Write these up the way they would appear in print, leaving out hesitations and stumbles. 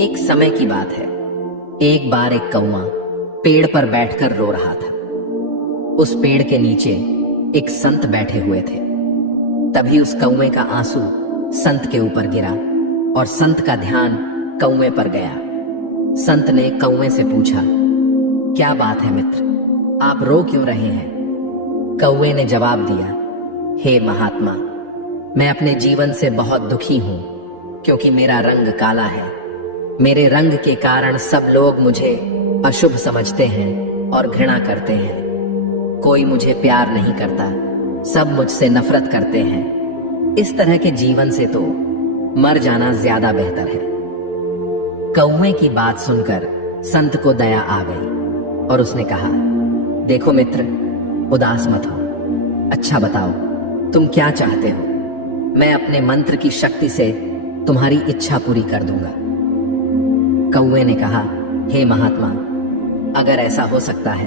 एक समय की बात है। एक बार एक कौवा पेड़ पर बैठकर रो रहा था। उस पेड़ के नीचे एक संत बैठे हुए थे। तभी उस कौवे का आंसू संत के ऊपर गिरा और संत का ध्यान कौवे पर गया। संत ने कौवे से पूछा, क्या बात है मित्र, आप रो क्यों रहे हैं? कौवे ने जवाब दिया, हे महात्मा, मैं अपने जीवन से बहुत दुखी हूं क्योंकि मेरा रंग काला है। मेरे रंग के कारण सब लोग मुझे अशुभ समझते हैं और घृणा करते हैं। कोई मुझे प्यार नहीं करता, सब मुझसे नफरत करते हैं। इस तरह के जीवन से तो मर जाना ज्यादा बेहतर है। कौवे की बात सुनकर संत को दया आ गई और उसने कहा, देखो मित्र, उदास मत हो। अच्छा बताओ, तुम क्या चाहते हो? मैं अपने मंत्र की शक्ति से तुम्हारी इच्छा पूरी कर दूंगा। कौवे ने कहा, हे महात्मा, अगर ऐसा हो सकता है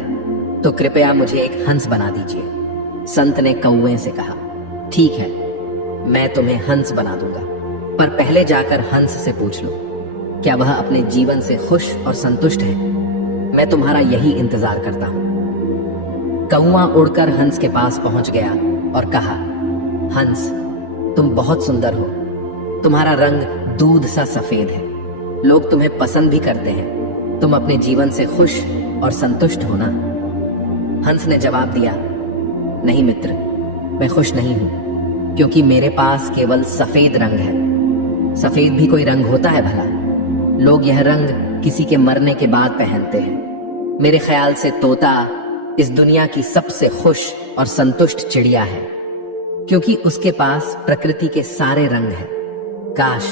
तो कृपया मुझे एक हंस बना दीजिए। संत ने कौवे से कहा, ठीक है, मैं तुम्हें हंस बना दूंगा, पर पहले जाकर हंस से पूछ लो, क्या वह अपने जीवन से खुश और संतुष्ट है? मैं तुम्हारा यही इंतजार करता हूं। कौवा उड़कर हंस के पास पहुंच गया और कहा, हंस, तुम बहुत सुंदर हो। तुम्हारा रंग दूध सा सफेद है। लोग तुम्हें पसंद भी करते हैं। तुम अपने जीवन से खुश और संतुष्ट हो ना? हंस ने जवाब दिया, नहीं मित्र, मैं खुश नहीं हूं क्योंकि मेरे पास केवल सफेद रंग है। सफेद भी कोई रंग होता है भला? लोग यह रंग किसी के मरने के बाद पहनते हैं। मेरे ख्याल से तोता इस दुनिया की सबसे खुश और संतुष्ट चिड़िया है क्योंकि उसके पास प्रकृति के सारे रंग हैं। काश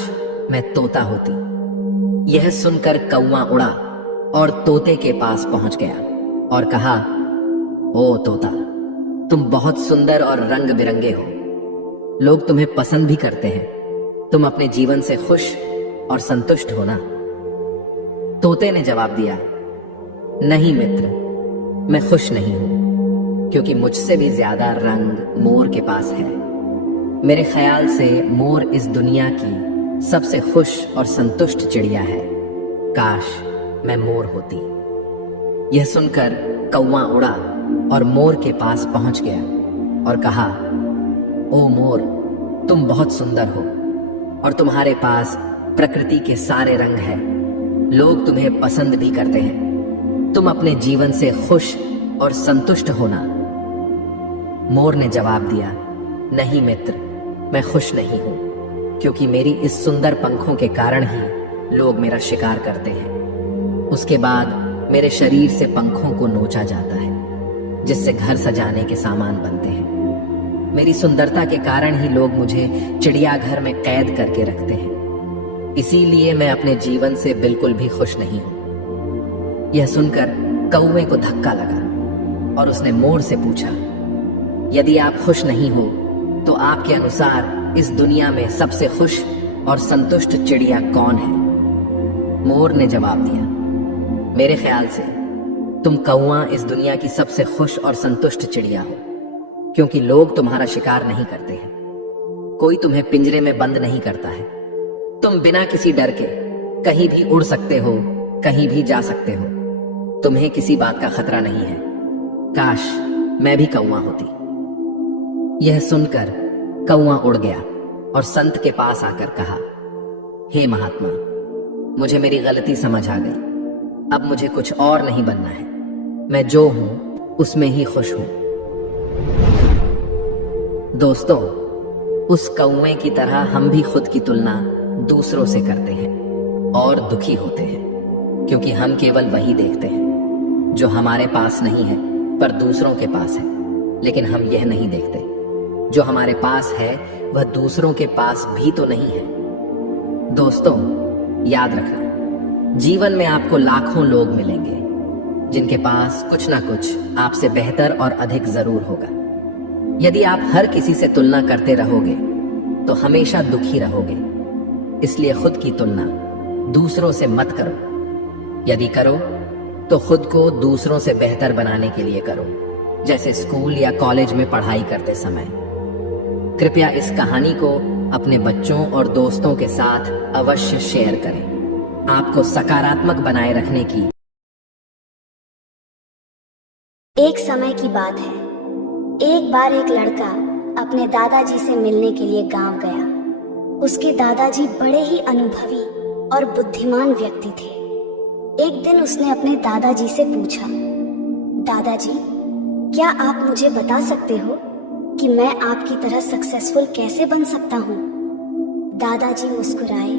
मैं तोता होती। यह सुनकर कौवा उड़ा और तोते के पास पहुंच गया और कहा, ओ तोता, तुम बहुत सुंदर और रंग बिरंगे हो। लोग तुम्हें पसंद भी करते हैं। तुम अपने जीवन से खुश और संतुष्ट हो ना? तोते ने जवाब दिया, नहीं मित्र, मैं खुश नहीं हूं क्योंकि मुझसे भी ज्यादा रंग मोर के पास है। मेरे ख्याल से मोर इस दुनिया की सबसे खुश और संतुष्ट चिड़िया है। काश मैं मोर होती। यह सुनकर कौवा उड़ा और मोर के पास पहुंच गया और कहा, ओ मोर, तुम बहुत सुंदर हो और तुम्हारे पास प्रकृति के सारे रंग हैं। लोग तुम्हें पसंद भी करते हैं। तुम अपने जीवन से खुश और संतुष्ट होना। मोर ने जवाब दिया, नहीं मित्र, मैं खुश नहीं हूं क्योंकि मेरी इस सुंदर पंखों के कारण ही लोग मेरा शिकार करते हैं। उसके बाद मेरे शरीर से पंखों को नोचा जाता है जिससे घर सजाने के सामान बनते हैं। मेरी सुंदरता के कारण ही लोग मुझे चिड़ियाघर में कैद करके रखते हैं। इसीलिए मैं अपने जीवन से बिल्कुल भी खुश नहीं हूं। यह सुनकर कौवे को धक्का लगा और उसने मोर से पूछा, यदि आप खुश नहीं हो तो आपके अनुसार इस दुनिया में सबसे खुश और संतुष्ट चिड़िया कौन है? मोर ने जवाब दिया, मेरे ख्याल से तुम कौवा इस दुनिया की सबसे खुश और संतुष्ट चिड़िया हो क्योंकि लोग तुम्हारा शिकार नहीं करते हैं। कोई तुम्हें पिंजरे में बंद नहीं करता है। तुम बिना किसी डर के कहीं भी उड़ सकते हो, कहीं भी जा सकते हो। तुम्हें किसी बात का खतरा नहीं है। काश मैं भी कौवा होती। यह सुनकर कौवा उड़ गया और संत के पास आकर कहा, हे महात्मा, मुझे मेरी गलती समझ आ गई। अब मुझे कुछ और नहीं बनना है। मैं जो हूं उसमें ही खुश हूं। दोस्तों, उस कौवे की तरह हम भी खुद की तुलना दूसरों से करते हैं और दुखी होते हैं क्योंकि हम केवल वही देखते हैं जो हमारे पास नहीं है पर दूसरों के पास है। लेकिन हम यह नहीं देखते, जो हमारे पास है वह दूसरों के पास भी तो नहीं है। दोस्तों, याद रखना, जीवन में आपको लाखों लोग मिलेंगे जिनके पास कुछ ना कुछ आपसे बेहतर और अधिक जरूर होगा। यदि आप हर किसी से तुलना करते रहोगे तो हमेशा दुखी रहोगे। इसलिए खुद की तुलना दूसरों से मत करो। यदि करो तो खुद को दूसरों से बेहतर बनाने के लिए करो, जैसे स्कूल या कॉलेज में पढ़ाई करते समय। कृपया इस कहानी को अपने बच्चों और दोस्तों के साथ अवश्य शेयर करें। आपको सकारात्मक बनाए रखने की। एक समय की बात है। एक बार एक लड़का अपने दादाजी से मिलने के लिए गांव गया। उसके दादाजी बड़े ही अनुभवी और बुद्धिमान व्यक्ति थे। एक दिन उसने अपने दादाजी से पूछा, दादाजी, क्या आप मुझे बता सकते हो कि मैं आपकी तरह सक्सेसफुल कैसे बन सकता हूँ? दादाजी मुस्कुराए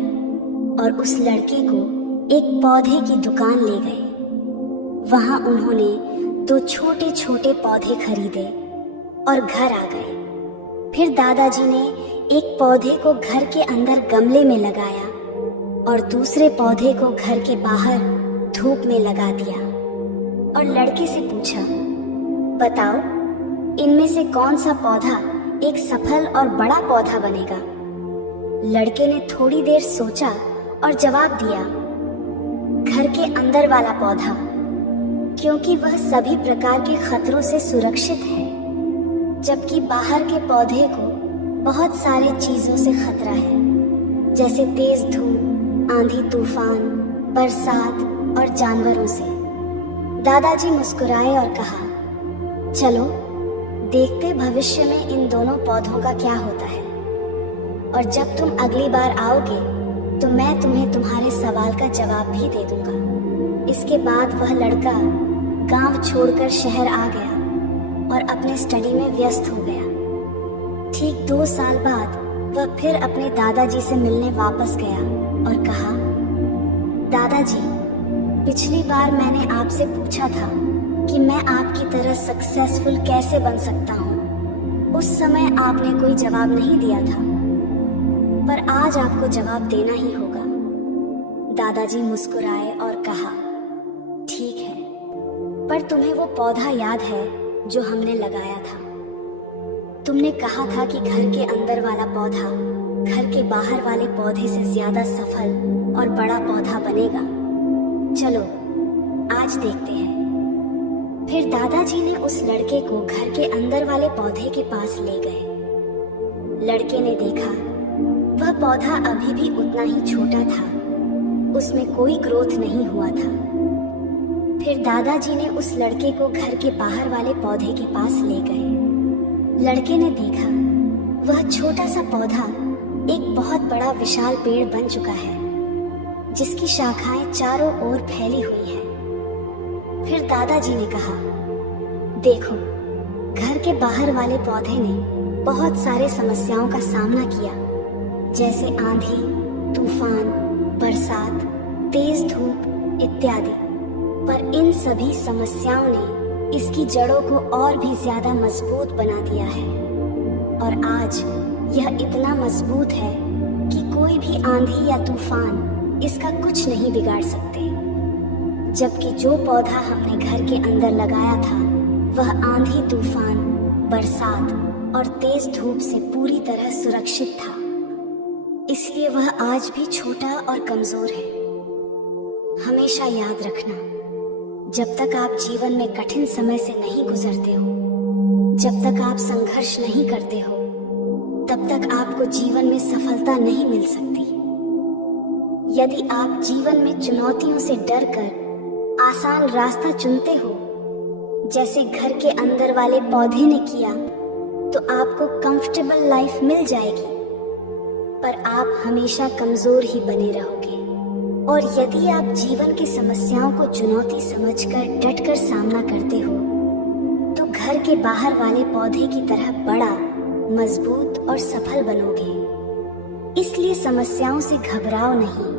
और उस लड़के को एक पौधे की दुकान ले गए। वहां उन्होंने 2 छोटे छोटे पौधे खरीदे और घर आ गए। फिर दादाजी ने एक पौधे को घर के अंदर गमले में लगाया और दूसरे पौधे को घर के बाहर धूप में लगा दिया और लड़के से पूछा, बताओ, इनमें से कौन सा पौधा एक सफल और बड़ा पौधा बनेगा? लड़के ने थोड़ी देर सोचा और जवाब दिया, घर के अंदर वाला पौधा, क्योंकि वह सभी प्रकार के खतरों से सुरक्षित है, जबकि बाहर के पौधे को बहुत सारे चीजों से खतरा है, जैसे तेज धूप, आंधी तूफान, बरसात और जानवरों से। दादाजी मुस्कुराए और कहा, चलो देखते भविष्य में इन दोनों पौधों का क्या होता है, और जब तुम अगली बार आओगे तो मैं तुम्हें तुम्हारे सवाल का जवाब भी दे दूंगा। इसके बाद वह लड़का गांव छोड़कर शहर आ गया और अपने स्टडी में व्यस्त हो गया। ठीक 2 साल बाद वह फिर अपने दादाजी से मिलने वापस गया और कहा, दादाजी, पिछली बार मैंने आपसे पूछा था कि मैं आपकी तरह सक्सेसफुल कैसे बन सकता हूँ। उस समय आपने कोई जवाब नहीं दिया था, पर आज आपको जवाब देना ही होगा। दादाजी मुस्कुराए और कहा, ठीक है, पर तुम्हें वो पौधा याद है जो हमने लगाया था? तुमने कहा था कि घर के अंदर वाला पौधा घर के बाहर वाले पौधे से ज्यादा सफल और बड़ा पौधा बनेगा। चलो आज देखते हैं। फिर दादाजी ने उस लड़के को घर के अंदर वाले पौधे के पास ले गए। लड़के ने देखा वह पौधा अभी भी उतना ही छोटा था, उसमें कोई ग्रोथ नहीं हुआ था। फिर दादाजी ने उस लड़के को घर के बाहर वाले पौधे के पास ले गए। लड़के ने देखा वह छोटा सा पौधा एक बहुत बड़ा विशाल पेड़ बन चुका है, जिसकी शाखाएं चारों ओर फैली हुई हैं। फिर दादाजी ने कहा, देखो, घर के बाहर वाले पौधे ने बहुत सारे समस्याओं का सामना किया, जैसे आंधी, तूफान, बरसात, तेज धूप इत्यादि, पर इन सभी समस्याओं ने इसकी जड़ों को और भी ज्यादा मजबूत बना दिया है, और आज यह इतना मजबूत है कि कोई भी आंधी या तूफान इसका कुछ नहीं बिगाड़ सकते। जबकि जो पौधा हमने घर के अंदर लगाया था वह आंधी, तूफान, बरसात और तेज धूप से पूरी तरह सुरक्षित था, इसलिए वह आज भी छोटा और कमजोर है। हमेशा याद रखना, जब तक आप जीवन में कठिन समय से नहीं गुजरते हो, जब तक आप संघर्ष नहीं करते हो, तब तक आपको जीवन में सफलता नहीं मिल सकती। यदि आप जीवन में चुनौतियों से डरकर आसान रास्ता चुनते हो, जैसे घर के अंदर वाले पौधे ने किया, तो आपको कंफर्टेबल लाइफ मिल जाएगी, पर आप हमेशा कमजोर ही बने रहोगे। और यदि आप जीवन की समस्याओं को चुनौती समझकर डटकर सामना करते हो, तो घर के बाहर वाले पौधे की तरह बड़ा, मजबूत और सफल बनोगे। इसलिए समस्याओं से घबराओ नहीं,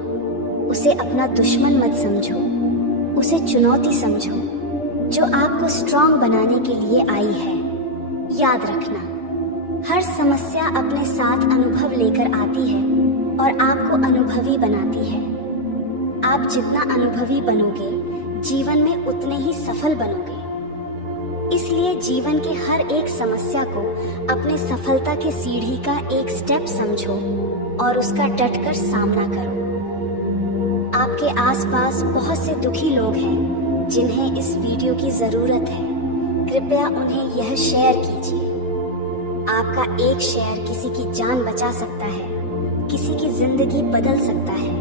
उसे अपना दुश्मन मत समझो, उसे चुनौती समझो जो आपको स्ट्रांग बनाने के लिए आई है। याद रखना, हर समस्या अपने साथ अनुभव लेकर आती है और आपको अनुभवी बनाती है। आप जितना अनुभवी बनोगे, जीवन में उतने ही सफल बनोगे। इसलिए जीवन के हर एक समस्या को अपने सफलता के सीढ़ी का एक स्टेप समझो और उसका डटकर सामना करो। आपके आसपास बहुत से दुखी लोग हैं जिन्हें इस वीडियो की जरूरत है। कृपया उन्हें यह शेयर कीजिए। आपका एक शेयर किसी की जान बचा सकता है, किसी की जिंदगी बदल सकता है।